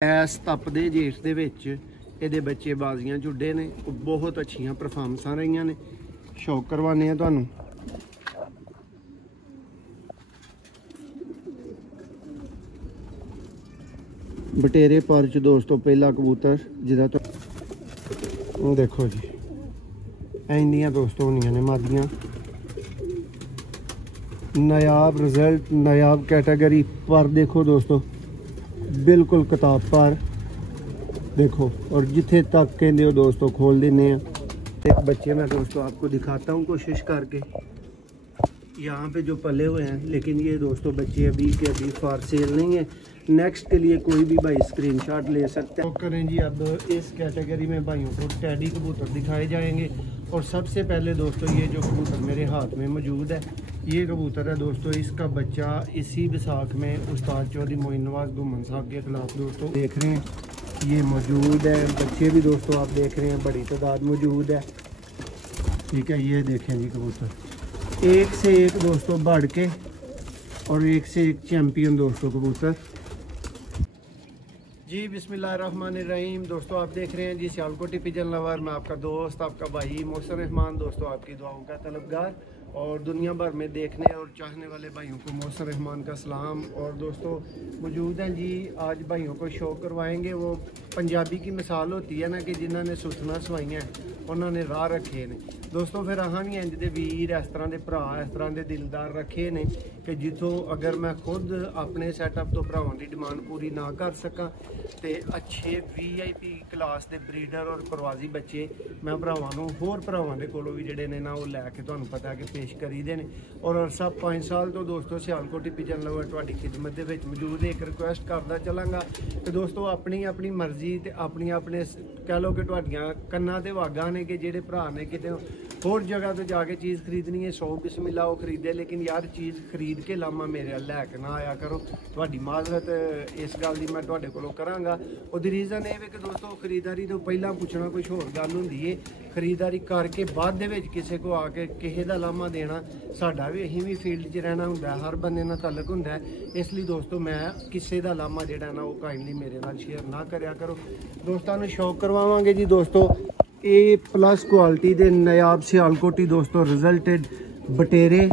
ਇਸ ਤਪਦੇ ਜੇਠ ਦੇ ਵਿੱਚ ਇਹਦੇ ਬੱਚੇ ਬਾਜ਼ੀਆਂ ਜੁੱਡੇ ਨੇ, ਉਹ ਬਹੁਤ ਅੱਛੀਆਂ ਪਰਫਾਰਮੈਂਸਾਂ ਰਹੀਆਂ ਨੇ। ਸ਼ੌਕ ਕਰਵਾਉਂਦੇ ਆ ਤੁਹਾਨੂੰ। ਬਟੇਰੇ ਪਰ ਚ ਦੋਸਤੋ ਪਹਿਲਾ ਕਬੂਤਰ ਜਿਹਦਾ ਉਹ ਦੇਖੋ ਜੀ, ਇੰਨੀਆਂ ਦੋਸਤੋ ਹੁੰਦੀਆਂ ਨੇ ਮਾਦੀਆਂ। नायाब रिजल्ट, नायाब कैटेगरी पर देखो दोस्तों, बिल्कुल किताब पर देखो। और जिथे तक कहते हो दोस्तों खोल देने हैं। एक बच्चे मैं दोस्तों आपको दिखाता हूँ कोशिश करके। यहाँ पे जो पले हुए हैं, लेकिन ये दोस्तों बच्चे अभी के अभी फॉर सेल नहीं है। नेक्स्ट के लिए कोई भी भाई स्क्रीनशॉट ले सकते हैं। करें जी, अब इस कैटेगरी में भाइयों को टैडी कबूतर दिखाए जाएंगे। और सबसे पहले दोस्तों ये जो कबूतर मेरे हाथ में मौजूद है, ये कबूतर है दोस्तों, इसका बच्चा इसी विसाख में उस्ताद चौधरी मोइन नवाज घुमन साहब के खिलाफ दोस्तों देख रहे हैं, ये मौजूद है। बच्चे भी दोस्तों आप देख रहे हैं, बड़ी तादाद मौजूद है। ठीक है, ये देखें जी कबूतर एक से एक दोस्तों बढ़ के, और एक से एक चैम्पियन दोस्तों कबूतर जी। बिस्मिल्लाहिर्रहमानिर्रहीम दोस्तों, आप देख रहे हैं जी सियालकोटी पिजन लवर। मैं आपका दोस्त, आपका भाई मोहसिन रहमान दोस्तों, आपकी दुआओं का तलबगार और दुनिया भर में देखने और चाहने वाले भाइयों को मोहसिन रहमान का सलाम। और दोस्तों मौजूद हैं जी, आज भाइयों को शो करवाएंगे। वो पंजाबी की मिसाल होती है ना कि जिन्होंने सुथना सवाइयां उन्होंने राह रखे ने दोस्तों। फिर अहां भी इंज दे वीर, इस तरह के भरा, इस तरह के दिलदार रखे ने कि जितों अगर मैं खुद अपने सैटअप तो भरावां की डिमांड पूरी ना कर सकां, तो अच्छे VIP क्लास के ब्रीडर और प्रवासी बच्चे मैं भरावां नूं होर भरावां दे कोलों भी जिहड़े ने ना वो लैके तुहानूं पता कि पेश करी दे ने। और अरसा 5 साल तो दोस्तों सियालकोटी पिजन लवर तुहाडी खिदमत दे विच मौजूद है। एक रिक्वेस्ट करदा चलांगा कि दोस्तों अपनी अपनी मर्जी ते अपने अपने कह लो कि तुहाडियां कन्नां ते वागां ने कि जिहड़े भरा ने किते होर जगह तो जाके चीज़ खरीदनी है, 100 बिस्मिल्लाह वो खरीदे, लेकिन यार चीज़ खरीद के लामा मेरे अल लैके ना आया करो। तुहाडी माजरत इस गल दी मैं तुहाडे कोलों करांगा। ਉਹਦੀ ਰੀਜ਼ਨ ਇਹ ਹੈ ਕਿ ਦੋਸਤੋ ਖਰੀਦਦਾਰੀ ਤੋਂ ਪਹਿਲਾਂ ਪੁੱਛਣਾ ਕੁਝ ਹੋਰ ਗੱਲ ਹੁੰਦੀ ਏ, ਖਰੀਦਦਾਰੀ ਕਰਕੇ ਬਾਅਦ ਦੇ ਵਿੱਚ ਕਿਸੇ ਕੋ ਆ ਕੇ ਕਿਸੇ ਦਾ ਲਾਮਾ ਦੇਣਾ, ਸਾਡਾ ਵੀ ਅਸੀਂ ਵੀ ਫੀਲਡ 'ਚ ਰਹਿਣਾ ਹੁੰਦਾ, ਹਰ ਬੰਦੇ ਨਾਲ ਤਾਲੁਕ ਹੁੰਦਾ। ਇਸ ਲਈ ਦੋਸਤੋ ਮੈਂ ਕਿਸੇ ਦਾ ਲਾਮਾ ਜਿਹੜਾ ਨਾ ਉਹ ਕਾਈਂਡਲੀ ਮੇਰੇ ਨਾਲ ਸ਼ੇਅਰ ਨਾ ਕਰਿਆ ਕਰੋ। ਦੋਸਤਾਂ ਨੂੰ ਸ਼ੌਕ ਕਰਵਾਵਾਂਗੇ ਜੀ ਦੋਸਤੋ A+ ਕੁਆਲਿਟੀ ਦੇ ਨਾਇਬ ਸਿਆਲਕੋਟੀ ਦੋਸਤੋ ਰਿਜ਼ਲਟਡ ਬਟੇਰੇ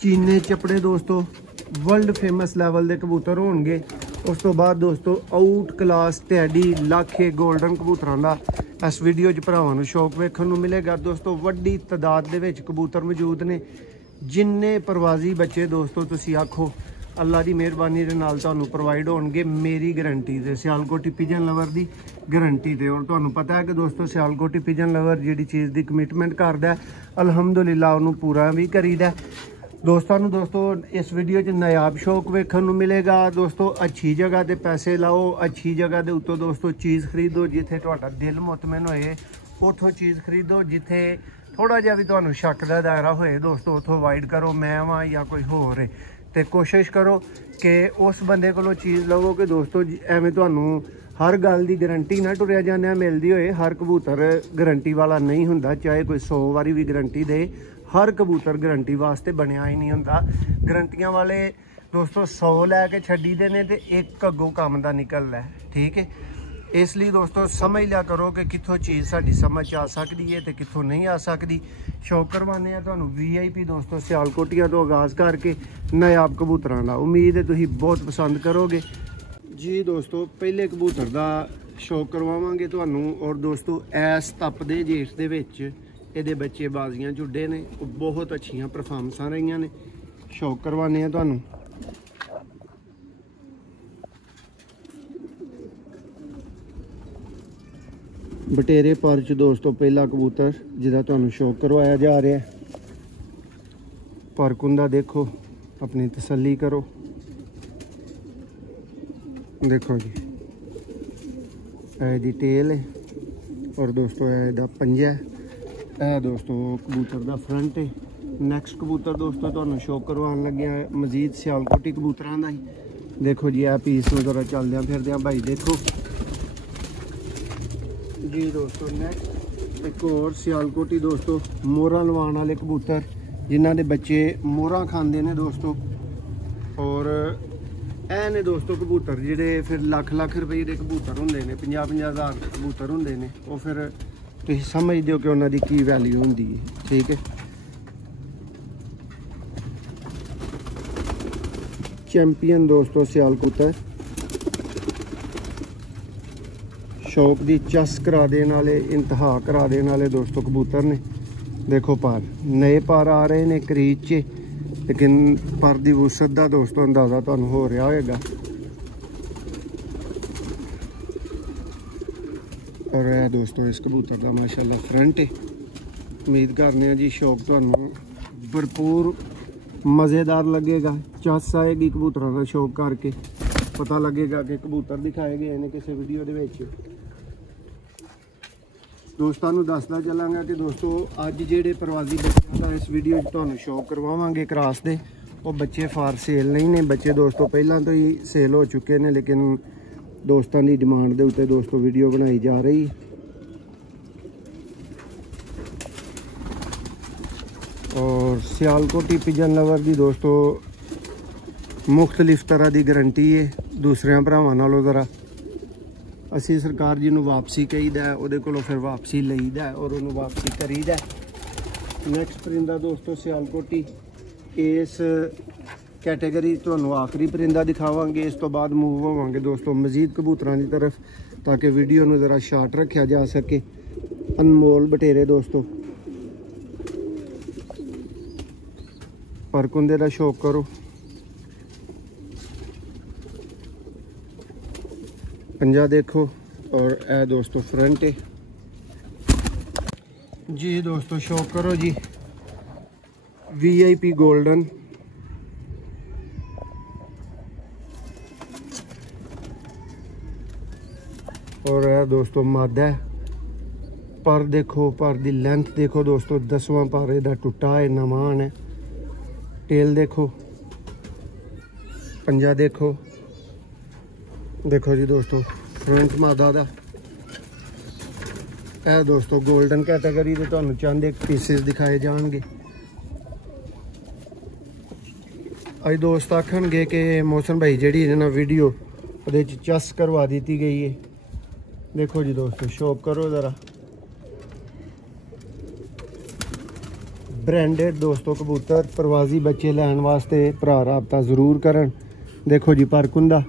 ਚੀਨੇ ਚੱਪੜੇ ਦੋਸਤੋ वर्ल्ड फेमस लैवल के कबूतर होंगे। उस तो बाद दोस्तों आउट क्लास टैडी लाखे गोल्डन कबूतरों का इस वीडियो भरावां शौक वेखण नूं मिलेगा दोस्तों। वड्डी तादाद दे विच कबूतर मौजूद ने, जिन्ने प्रवासी बच्चे दोस्तों तुसीं आखो अल्लाह की मेहरबानी दे नाल तुहानूं प्रोवाइड होणगे मेरी गारंटी से, सियालकोटी पिजन लवर की गारंटी दे। और तुहानूं पता है कि दोस्तों सियालकोटी पिजन लवर जिहड़ी चीज़ की कमिटमेंट करदा अलहमदुलिल्लाह उहनूं पूरा भी करीदा। दोस्तों इस वीडियो च नायाब शौक वेखण नूं मिलेगा दोस्तों। अच्छी जगह ते पैसे लाओ, अच्छी जगह के उत्तों दोस्तों चीज़ खरीदो, जिथे तुहाडा दिल मुतमिन होए उतों चीज़ खरीदो। जिथे थोड़ा जिहा भी तुहानूं शक दा दायरा होए दोस्तों उतों अवॉइड करो, मैं वां या कोई होर है, तो कोशिश करो कि उस बंदे कोलों चीज़ लवो कि दोस्तों एवें तुहानूं हर गल की गारंटी ना टुरिया जाने मिलती होए। हर कबूतर गारंटी वाला नहीं हुंदा, चाहे कोई 100 वारी भी गारंटी दे, हर कबूतर गारंटी वास्ते बनया ही नहीं हुंदा। गारंटियां वाले दोस्तों 100 लैके छड्डी दे ने ते एक अगों काम दा निकलदा है। ठीक है, इसलिए दोस्तों समझ लिया करो कि कित्थों चीज़ साडी समझ आ सकती है तो कित्थों नहीं आ सकती। शौक करवाने हैं तुहानूं VIP दोस्तों सियालकोटिया तो आगाज़ करके नायाब कबूतरां दा। उम्मीद है तुसीं बहुत पसंद करोगे जी दोस्तों। पहले कबूतर दा शौक करवावांगे तुहानूं। और दोस्तों इस तपदे जेठ दे विच ਇਹਦੇ ਬੱਚੇ ਬਾਜ਼ੀਆਂ ਜੁੱਡੇ ਨੇ, ਉਹ ਬਹੁਤ ਅੱਛੀਆਂ ਪਰਫਾਰਮੈਂਸਾਂ ਰਹੀਆਂ ਨੇ। ਸ਼ੌਕ ਕਰਵਾਉਂਦੇ ਆ ਤੁਹਾਨੂੰ। ਬਟੇਰੇ ਪਰ ਚ ਦੋਸਤੋ ਪਹਿਲਾ ਕਬੂਤਰ ਜਿਹਦਾ ਤੁਹਾਨੂੰ ਸ਼ੌਕ ਕਰਵਾਇਆ ਜਾ ਰਿਹਾ। ਪਰ ਕੁੰਦਾ ਦੇਖੋ, ਆਪਣੀ ਤਸੱਲੀ ਕਰੋ। ਦੇਖੋ ਜੀ ਇਹਦੀ ਟੇਲ ਹੈ, और दोस्तों ਇਹਦਾ पंजा है। ਇਹ ਦੋਸਤੋ ਕਬੂतर ਦਾ ਫਰੰਟ ਹੈ। ਨੈਕਸਟ ਕਬੂतर ਦੋਸਤੋ ਤੁਹਾਨੂੰ ਸ਼ੋਅ ਕਰਵਾਉਣ ਲੱਗਿਆ ਮਜ਼ੀਦ ਸਿਆਲਕੋਟੀ ਕਬੂਤਰਾਂ ਦਾ ਹੀ। ਦੇਖੋ ਜੀ ਇਹ ਪੀਸ ਨੂੰ ਜ਼ਰਾ ਚੱਲਦਿਆਂ ਫਿਰਦਿਆਂ ਭਾਈ ਦੇਖੋ ਜੀ ਦੋਸਤੋ। ਨੈਕਸਟ ਇੱਕ ਹੋਰ ਸਿਆਲਕੋਟੀ ਦੋਸਤੋ ਮੋਹਰਾਂ ਲਵਾਉਣ ਵਾਲੇ ਕਬੂतर, ਜਿਨ੍ਹਾਂ ਦੇ ਬੱਚੇ ਮੋਹਰਾਂ ਖਾਂਦੇ ਨੇ ਦੋਸਤੋ। और ਇਹ ਨੇ ਦੋਸਤੋ ਕਬੂਤਰ ਜਿਹੜੇ ਫਿਰ ਲੱਖ ਰੁਪਏ ਦੇ ਕਬੂਤਰ ਹੁੰਦੇ ਨੇ, 50-50 ਹਜ਼ਾਰ ਦੇ ਕਬੂਤਰ ਹੁੰਦੇ ਨੇ। ਉਹ ਫਿਰ ਤੁਸੀਂ ਸਮਝਦੇ ਹੋ ਕਿ ਉਹਨਾਂ ਦੀ ਕੀ ਵੈਲਿਊ ਹੁੰਦੀ ਹੈ, ਠੀਕ ਹੈ। ਚੈਂਪੀਅਨ ਦੋਸਤੋ ਸਿਆਲਕੋਟ ਹੈ, शौक की चस करा देने वाले, इंतहा करा देने वाले दोस्तों कबूतर ने। देखो पर नए पर आ रहे ने करीज च, लेकिन पर की वसत का दोस्तों अंदाज़ा तुहानू हो रहा होगा। और यह दोस्तों इस कबूतर का माशाल्लाह फ्रंट है। उम्मीद करने जी शौक तुहानू भरपूर मज़ेदार लगेगा, चस आएगी कबूतरों का शौक करके, पता लगेगा कि कबूतर दिखाए गए हैं किसी वीडियो के। दोस्तों दसदा चलांगा कि दोस्तों अज जेडे प्रवासी बच्चों का इस वीडियो तुहानू शौक करवावांगे क्रॉस दे, वो बच्चे फार सेल नहीं ने। बच्चे दोस्तों पहला तो ही सेल हो चुके हैं, लेकिन दोस्तों की डिमांड के उत्ते दोस्तों वीडियो बनाई जा रही। और सियालकोटी पिजन लवर की दोस्तों मुख्तलिफ तरह की गारंटी है, दूसरे भरावां नालों ज़रा। असी सरकार जी नूं वापसी कहीदा, उहदे कोलों फिर वापसी लईदा और उन्होंने वापसी करीदा। नैक्सट परिंदा दोस्तों सियालकोटी, इस कैटेगरी तुहानू आखिरी परिंदा दिखावांगे, इस तो बाद मूव होवांगे दोस्तों मजीद कबूतरां की तरफ, ताकि वीडियो नूं ज़रा शार्ट रखा जा सके। अनमोल बटेरे दोस्तों, परकुंदे का शौक करो। पंजा देखो, और ए दोस्तों फ्रंट है जी। दोस्तों शौक करो जी, VIP गोल्डन। और ए दोस्तों मादा है। पर देखो, पर दी लेंथ देखो दोस्तों, 10वां पर इहदा टुटा है, नवान है। टेल देखो, पंजा देखो, देखो जी दोस्तों फ्रंट मादा दा। यह दोस्तों गोल्डन कैटेगरी के तुहानू चंद एक पीसेस दिखाए जाएंगे। अज दोस्त आखणगे कि मोहसन भाई जी ना वीडियो वो चस करवा दी गई है। देखो जी दोस्तों शौक करो ज़रा, ब्रांडेड दोस्तों कबूतर। प्रवासी बच्चे लैन वास्ते भरा राबता ज़रूर करन। देखो जी परकुंदा,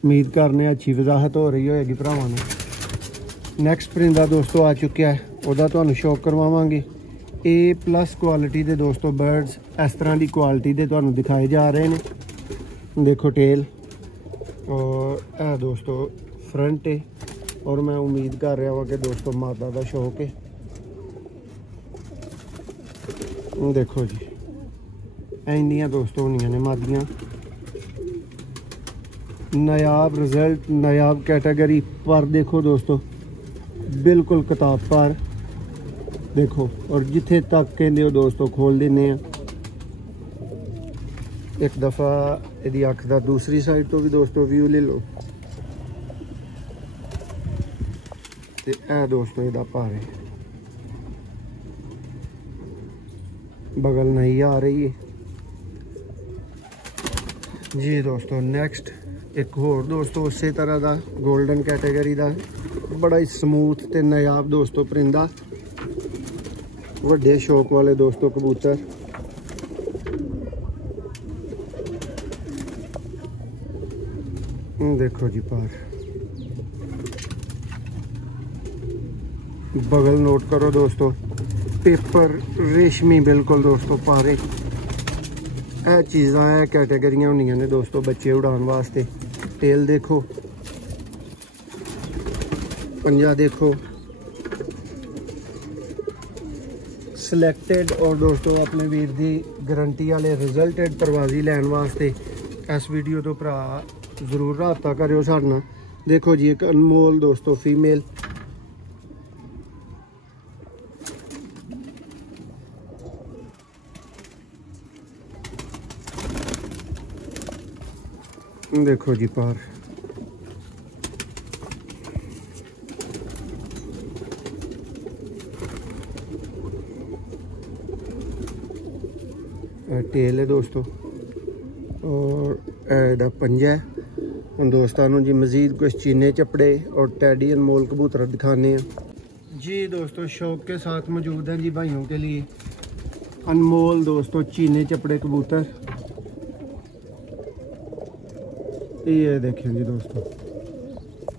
उम्मीद करने अच्छी वजाहत हो रही होगी भरावां नूं। नैक्सट परिंदा दोस्तों आ चुका है, वह तुहानू शौक करवावांगे। A+ क्वालिटी के दोस्तों बर्ड्स इस तरह की क्वालिटी के तुहानू दिखाए जा रहे हैं। देखो टेल, और यह दोस्तों फ्रंट है। और मैं उम्मीद कर रहा हूँ कि दोस्तों मादा का शौक है। देखो जी इंदियां दोस्तों होनियां ने मादियां। नायाब रिजल्ट, नायाब कैटेगरी पर देखो दोस्तों, बिल्कुल किताब पर देखो। और जिथे तक कहते हो दोस्तों खोल देने। एक दफ़ा यदि अख का दूसरी साइड तो भी दोस्तों व्यू ले लो। तो यह दोस्तों इहदा भार है, बगल नहीं आ रही है जी दोस्तों। नैक्सट एक होर दोस्तों उस तरह का गोल्डन कैटेगरी का बड़ा ही स्मूथ ते नायाब दोस्तों परिंदा, वड्डे शौक वाले दोस्तों कबूतर। देखो जी पार, बगल नोट करो दोस्तों, पेपर रेशमी बिल्कुल दोस्तों पारे। यह चीज़ा है कैटेगरियां होंदियां ने दोस्तों बच्चे उड़ाने वास्ते। टेल देखो, पंजा देखो, सिलेक्टेड। और दोस्तों अपने वीर की गारंटी वाले रिजल्टेड प्रवासी लैन वास्ते इस वीडियो तो भरा जरूर राबता करो साडे नाल। देखो जी एक अनमोल दोस्तों फीमेल। देखो जी पार, टेल है दोस्तों। और ਇਹਦਾ पंजा है। ਹੁਣ ਦੋਸਤਾਂ ਨੂੰ ਜੀ मज़ीद कुछ चीने चपड़े और टैडी अनमोल कबूतर दिखाने हैं जी। दोस्तों शौक के साथ मौजूद हैं जी भाइयों के लिए अनमोल दोस्तों चीने चपड़े कबूतर। ये देखें जी दोस्तों,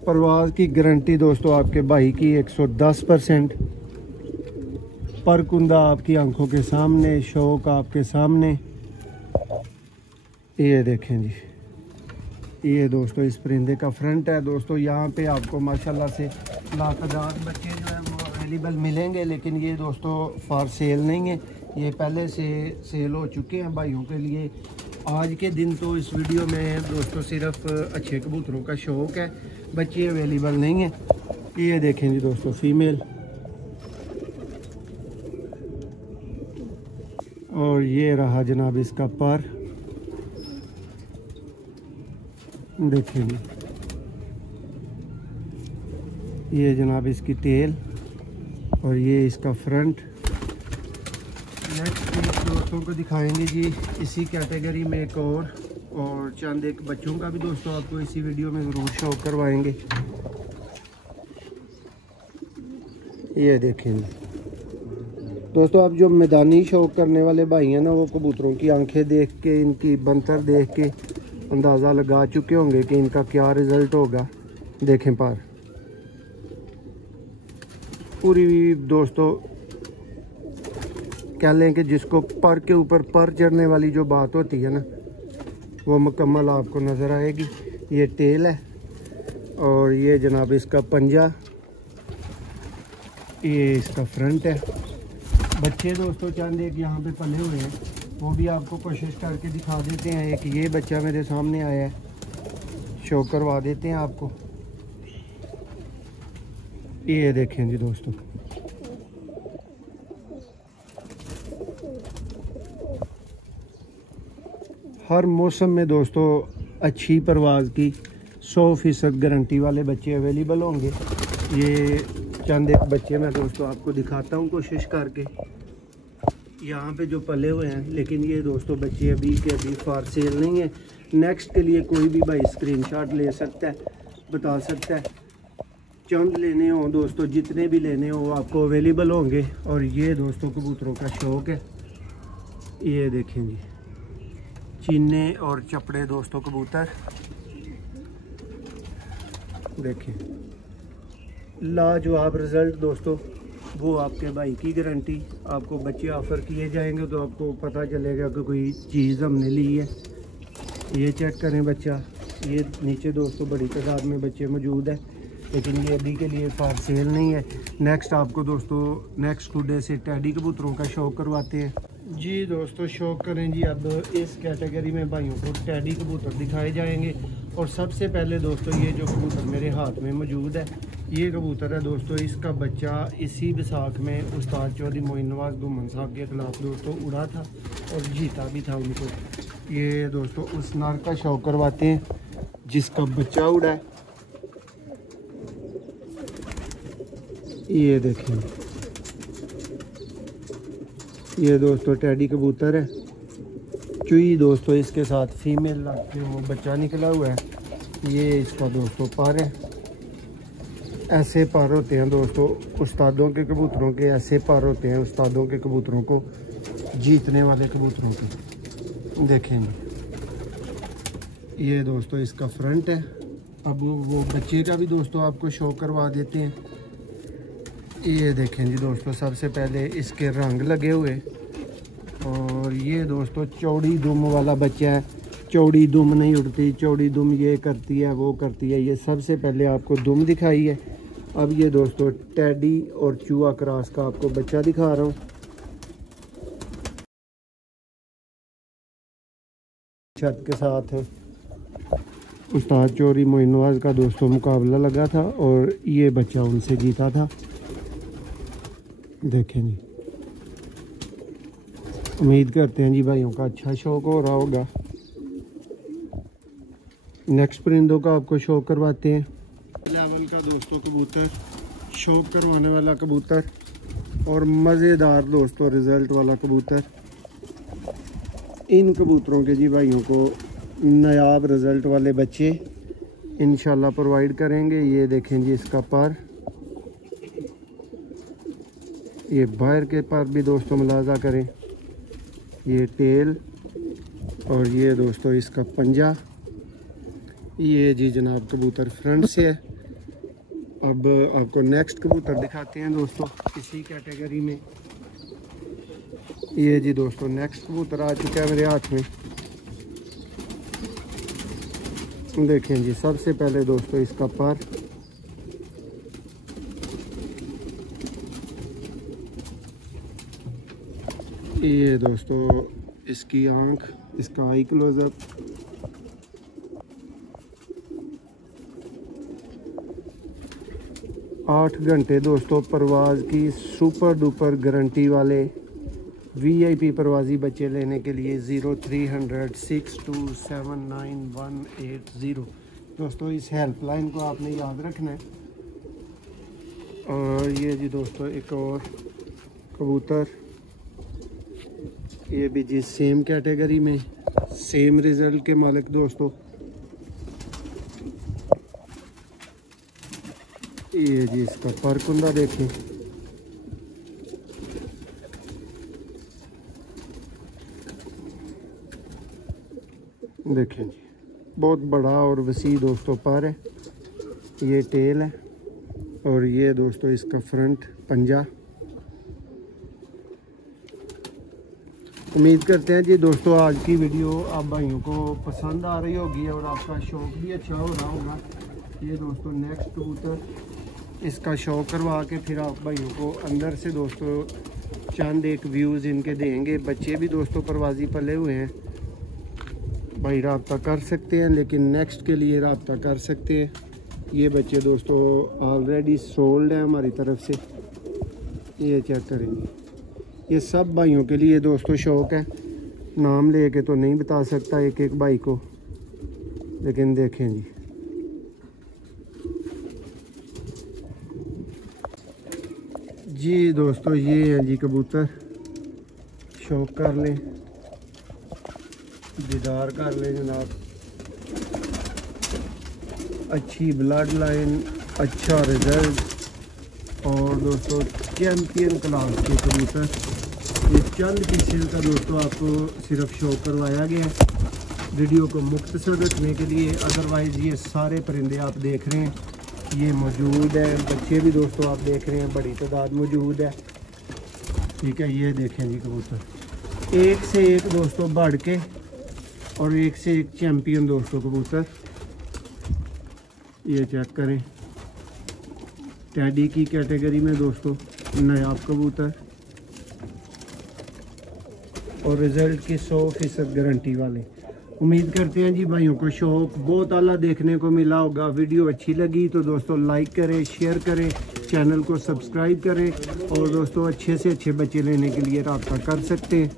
परवाज़ की गारंटी दोस्तों आपके भाई की 110%। परकुंदा आपकी आंखों के सामने, शौक आपके सामने। ये देखें जी, ये दोस्तों इस परिंदे का फ्रंट है दोस्तों। यहाँ पे आपको माशाल्लाह से लातादार बच्चे जो है वो अवेलेबल मिलेंगे, लेकिन ये दोस्तों फॉर सेल नहीं है, ये पहले से सेल हो चुके हैं भाइयों के लिए। आज के दिन तो इस वीडियो में दोस्तों सिर्फ अच्छे कबूतरों का शौक है, बच्चे अवेलेबल नहीं है। ये देखें जी दोस्तों फीमेल, और ये रहा जनाब इसका पर। देखें जी, ये जनाब इसकी टेल और ये इसका फ्रंट। नेक्स्ट दोस्तों को दिखाएंगे जी इसी कैटेगरी में एक और चंद एक बच्चों का भी दोस्तों आपको इसी वीडियो में ज़रूर शौक करवाएंगे। ये देखें दोस्तों, आप जो मैदानी शौक करने वाले भाई हैं ना, वो कबूतरों की आंखें देख के, इनकी बनतर देख के अंदाज़ा लगा चुके होंगे कि इनका क्या रिज़ल्ट होगा। देखें पर पूरी दोस्तों कह लें कि जिसको पर के ऊपर पर चढ़ने वाली जो बात होती है ना, वो मुकम्मल आपको नज़र आएगी। ये टेल है और ये जनाब इसका पंजा, ये इसका फ्रंट है। बच्चे दोस्तों चंद एक यहाँ पे पले हुए हैं, वो भी आपको कोशिश करके दिखा देते हैं। एक ये बच्चा मेरे सामने आया है, शो करवा देते हैं आपको। ये देखें जी दोस्तों, हर मौसम में दोस्तों अच्छी परवाज़ की 100% गारंटी वाले बच्चे अवेलेबल होंगे। ये चंद एक बच्चे मैं दोस्तों आपको दिखाता हूँ कोशिश करके, यहाँ पे जो पले हुए हैं। लेकिन ये दोस्तों बच्चे अभी के अभी फॉर सेल नहीं है। नेक्स्ट के लिए कोई भी भाई स्क्रीनशॉट ले सकता है, बता सकता है। चंद लेने हो दोस्तों, जितने भी लेने हो आपको अवेलेबल होंगे। और ये दोस्तों कबूतरों का शौक है। ये देखें जी, चीने और चपड़े दोस्तों कबूतर देखें, लाजवाब रिज़ल्ट दोस्तों। वो आपके भाई की गारंटी, आपको बच्चे ऑफ़र किए जाएंगे तो आपको पता चलेगा कि कोई चीज़ हमने ली है। ये चेक करें बच्चा, ये नीचे दोस्तों बड़ी तादाद में बच्चे मौजूद हैं, लेकिन ये अभी के लिए फॉर सेल नहीं है। नेक्स्ट आपको दोस्तों नेक्स्ट टुडे से टैडी कबूतरों का शौक करवाते हैं जी। दोस्तों शौक करें जी, अब इस कैटेगरी में भाइयों को टैडी कबूतर दिखाए जाएंगे। और सबसे पहले दोस्तों ये जो कबूतर मेरे हाथ में मौजूद है, ये कबूतर है दोस्तों, इसका बच्चा इसी बैसाख में उस्ताद चौधरी मोइन नवाज गुमन साहब के ख़िलाफ़ दोस्तों उड़ा था और जीता भी था उनको। ये दोस्तों उस नर का शौक करवाते हैं जिसका बच्चा उड़ा है। ये देखें, ये दोस्तों टैडी कबूतर है। चुई दोस्तों इसके साथ फीमेल के वो बच्चा निकला हुआ है। ये इसका दोस्तों पर है। ऐसे पर होते हैं दोस्तों उस्तादों के कबूतरों के, ऐसे पर होते हैं उस्तादों के कबूतरों को जीतने वाले कबूतरों के। देखें ये दोस्तों इसका फ्रंट है। अब वो बच्चे का भी दोस्तों आपको शो करवा देते हैं। ये देखें जी दोस्तों, सबसे पहले इसके रंग लगे हुए, और ये दोस्तों चौड़ी दुम वाला बच्चा है। चौड़ी दुम नहीं उड़ती, चौड़ी दुम ये करती है वो करती है। ये सबसे पहले आपको दुम दिखाई है। अब ये दोस्तों टैडी और चूहा क्रॉस का आपको बच्चा दिखा रहा हूँ। छत के साथ उस्ताद चौधरी मोइन नवाज का दोस्तों मुकाबला लगा था और ये बच्चा उनसे जीता था। देखें जी, उम्मीद करते हैं जी भाइयों का अच्छा शौक हो रहा होगा। नेक्स्ट परिंदों का आपको शौक करवाते हैं। लेवल का दोस्तों कबूतर, शौक करवाने वाला कबूतर और मज़ेदार दोस्तों रिज़ल्ट वाला कबूतर। इन कबूतरों के जी भाइयों को नायाब रिज़ल्ट वाले बच्चे इंशाल्लाह प्रोवाइड करेंगे। ये देखें जी इसका पर, ये बाहर के पर भी दोस्तों मुलाजा करें, ये टेल और ये दोस्तों इसका पंजा। ये जी जनाब कबूतर फ्रंट से है। अब आपको नेक्स्ट कबूतर दिखाते हैं दोस्तों इसी कैटेगरी में। ये जी दोस्तों नेक्स्ट कबूतर आ चुका है मेरे हाथ में। देखें जी सबसे पहले दोस्तों इसका पर, ये दोस्तों इसकी आंख, इसका आई क्लोजअप, आठ घंटे दोस्तों परवाज़ की सुपर डुपर गारंटी वाले VIP परवाज़ी बच्चे लेने के लिए 0300 6279180 दोस्तों इस हेल्पलाइन को आपने याद रखना है। और ये जी दोस्तों एक और कबूतर, ये भी जी सेम कैटेगरी में, सेम रिज़ल्ट के मालिक दोस्तों। ये जी इसका पर कुंदा देखें, देखें जी बहुत बड़ा और वसी दोस्तों पर है। ये टेल है और ये दोस्तों इसका फ्रंट पंजा। उम्मीद करते हैं जी दोस्तों आज की वीडियो आप भाइयों को पसंद आ रही होगी और आपका शौक़ भी अच्छा हो रहा होगा। ये दोस्तों नेक्स्ट कबूतर, इसका शौक़ करवा के फिर आप भाइयों को अंदर से दोस्तों चंद एक व्यूज़ इनके देंगे। बच्चे भी दोस्तों परवाज़ी पले हुए हैं, भाई रब्ता कर सकते हैं, लेकिन नेक्स्ट के लिए रब्ता कर सकते हैं। ये बच्चे दोस्तों ऑलरेडी सोल्ड हैं हमारी तरफ से। ये चेक करेंगे, ये सब भाइयों के लिए दोस्तों शौक़ है। नाम लेके तो नहीं बता सकता एक एक भाई को, लेकिन देखें जी जी दोस्तों ये है जी कबूतर। शौक़ कर लें, दीदार कर लें जनाब। अच्छी ब्लड लाइन, अच्छा रिज़ल्ट और दोस्तों चैम्पियन क्लास के कबूतर। ये चंद पीसेस का दोस्तों आपको सिर्फ शो करवाया गया है वीडियो को मुख्तसर रखने के लिए। अदरवाइज़ ये सारे परिंदे आप देख रहे हैं ये मौजूद है, बच्चे भी दोस्तों आप देख रहे हैं बड़ी तादाद मौजूद है। ठीक है, ये देखें जी कबूतर एक से एक दोस्तों बढ़ के और एक से एक चैम्पियन दोस्तों कबूतर। ये चेक करें, टैडी की कैटेगरी में दोस्तों नायाब कबूतर और रिज़ल्ट की 100% गारंटी वाले। उम्मीद करते हैं जी भाइयों को शौक़ बहुत आला देखने को मिला होगा। वीडियो अच्छी लगी तो दोस्तों लाइक करें, शेयर करें, चैनल को सब्सक्राइब करें और दोस्तों अच्छे से अच्छे बच्चे लेने के लिए रब्ता कर सकते हैं।